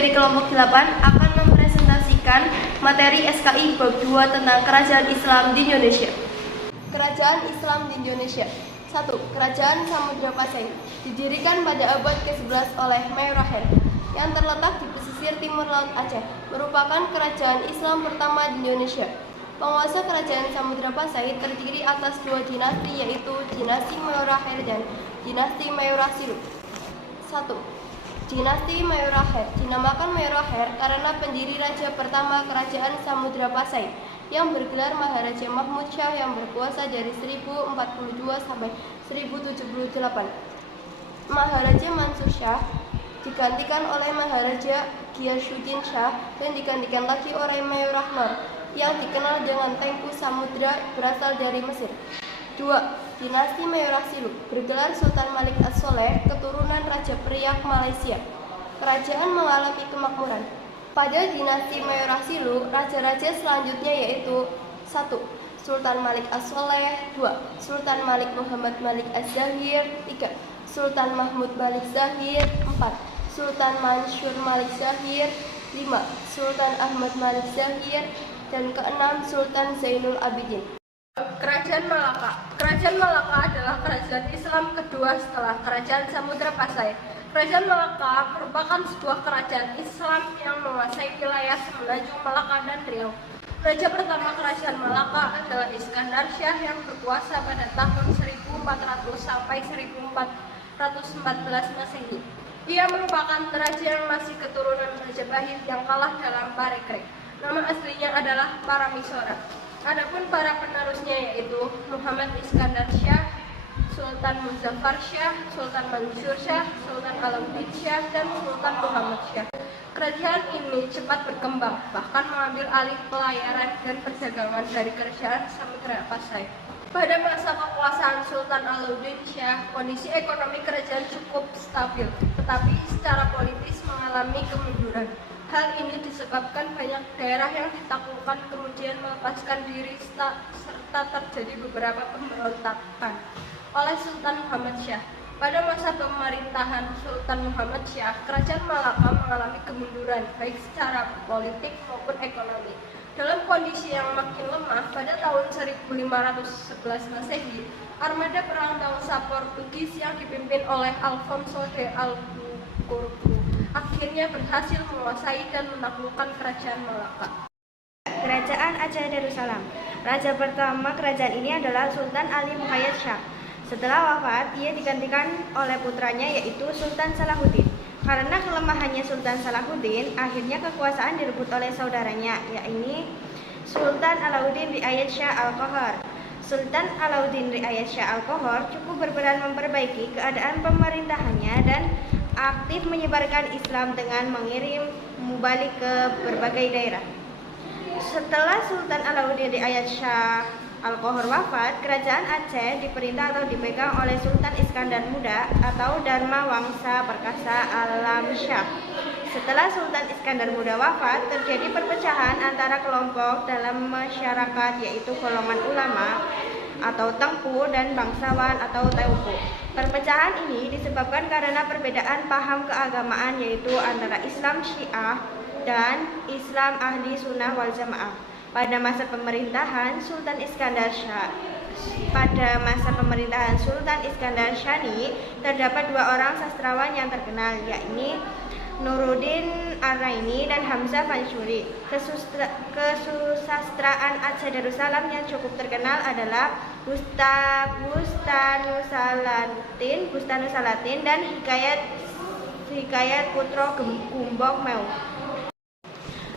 dari kelompok 8 akan mempresentasikan materi SKI bab 2 tentang Kerajaan Islam di Indonesia. Kerajaan Islam di Indonesia. 1. Kerajaan Samudra Pasai didirikan pada abad ke-11 oleh Mayorahir yang terletak di pesisir timur Laut Aceh, merupakan kerajaan Islam pertama di Indonesia. Penguasa Kerajaan Samudra Pasai terdiri atas dua dinasti, yaitu Dinasti Mayorahir dan Dinasti Mayorasilu. 1. Dinasti Mayorahir dinamakan Mayorahir karena pendiri raja pertama Kerajaan Samudra Pasai yang bergelar Maharaja Mahmud Syah yang berkuasa dari 1042 sampai 1078. Maharaja Mansur Shah digantikan oleh Maharaja Ghiyasuddin Shah dan digantikan lagi oleh Mayorah Nur yang dikenal dengan Tengku Samudra berasal dari Mesir. 2. Dinasti Mayorasilu bergelar Sultan Malik As-Soleh, keturunan Raja Priak Malaysia. Kerajaan mengalami kemakmuran. Pada dinasti Mayorasilu, raja-raja selanjutnya yaitu 1. Sultan Malik As-Soleh. 2. Sultan Malik Muhammad Malik Az-Zahir. 3. Sultan Mahmud Malik Zahir. 4. Sultan Mansur Malik Zahir. 5. Sultan Ahmad Malik Zahir. Dan ke-6 Sultan Zainul Abidin. Kerajaan Malaka. Kerajaan Malaka adalah kerajaan Islam kedua setelah Kerajaan Samudra Pasai. Kerajaan Malaka merupakan sebuah kerajaan Islam yang menguasai wilayah semenanjung Malaka dan Riau. Raja pertama Kerajaan Malaka adalah Iskandar Syah yang berkuasa pada tahun 1400 sampai 1414 Masehi. Ia merupakan raja yang masih keturunan Majapahit yang kalah dalam Parekrek. Nama aslinya adalah Paramisora. Adapun para penerusnya yaitu Muhammad Iskandar Syah, Sultan Muzaffar Syah, Sultan Mansur Syah, Sultan Alauddin Syah, dan Sultan Muhammad Syah. Kerajaan ini cepat berkembang, bahkan mengambil alih pelayaran dan perdagangan dari Kerajaan Samudra Pasai. Pada masa kekuasaan Sultan Alauddin Syah, kondisi ekonomi kerajaan cukup stabil, tetapi secara politis mengalami kemunduran. Hal ini disebabkan banyak daerah yang ditaklukkan kemudian melepaskan diri serta terjadi beberapa pemberontakan oleh Sultan Muhammad Syah. Pada masa pemerintahan Sultan Muhammad Syah, Kerajaan Malaka mengalami kemunduran baik secara politik maupun ekonomi. Dalam kondisi yang makin lemah, pada tahun 1511 Masehi, armada perang bangsa Portugis yang dipimpin oleh Alfonso de Albuquerque akhirnya berhasil menguasai dan menaklukkan Kerajaan Malaka. Kerajaan Aceh Darussalam. Raja pertama kerajaan ini adalah Sultan Ali Muhayyad Shah. Setelah wafat, ia digantikan oleh putranya yaitu Sultan Salahuddin. Karena kelemahannya Sultan Salahuddin, akhirnya kekuasaan direbut oleh saudaranya, yaitu Sultan Alauddin Riayat Shah Al-Qahar. Sultan Alauddin Riayat Shah Al-Qahar cukup berperan memperbaiki keadaan pemerintahannya dan aktif menyebarkan Islam dengan mengirim mubalik ke berbagai daerah. Setelah Sultan Alauddin Riayat Shah Al-Qahar wafat, kerajaan Aceh diperintah atau dipegang oleh Sultan Iskandar Muda atau Dharma Wangsa Perkasa Alam Syah. Setelah Sultan Iskandar Muda wafat, terjadi perpecahan antara kelompok dalam masyarakat, yaitu golongan ulama atau tengku dan bangsawan atau teuku. Perpecahan ini disebabkan karena perbedaan paham keagamaan, yaitu antara Islam Syiah dan Islam Ahli Sunnah wal Jamaah. Pada masa pemerintahan Sultan Iskandar Shah, ini terdapat dua orang sastrawan yang terkenal, yakni Nuruddin Ar-Raini dan Hamzah Fansuri. Kesusastraan Aceh Darussalam yang cukup terkenal adalah Bustanusalatin dan Hikayat Putra Gumbok Meu.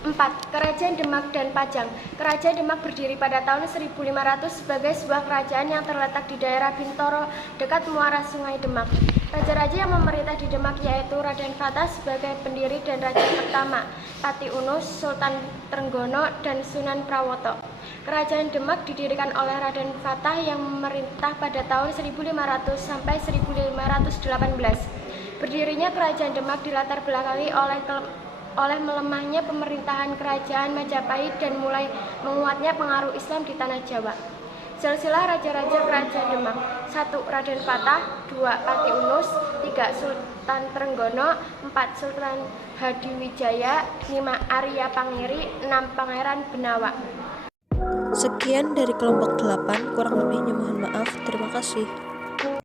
4. Kerajaan Demak dan Pajang. Kerajaan Demak berdiri pada tahun 1500 sebagai sebuah kerajaan yang terletak di daerah Bintoro dekat muara Sungai Demak. Raja-raja yang memerintah di Demak yaitu Raden Fatah sebagai pendiri dan raja pertama, Pati Unus, Sultan Trenggono, dan Sunan Prawoto. Kerajaan Demak didirikan oleh Raden Fatah yang memerintah pada tahun 1500 sampai 1518. Berdirinya kerajaan Demak dilatar belakangi oleh melemahnya pemerintahan kerajaan Majapahit dan mulai menguatnya pengaruh Islam di tanah Jawa. Silsilah Raja-Raja Kerajaan Demak. 1. Raden Patah, 2. Pati Unus, 3. Sultan Trenggono, 4. Sultan Hadiwijaya, 5. Arya Pangiri, 6. Pangeran Benawa. Sekian dari kelompok 8, kurang lebihnya mohon maaf. Terima kasih.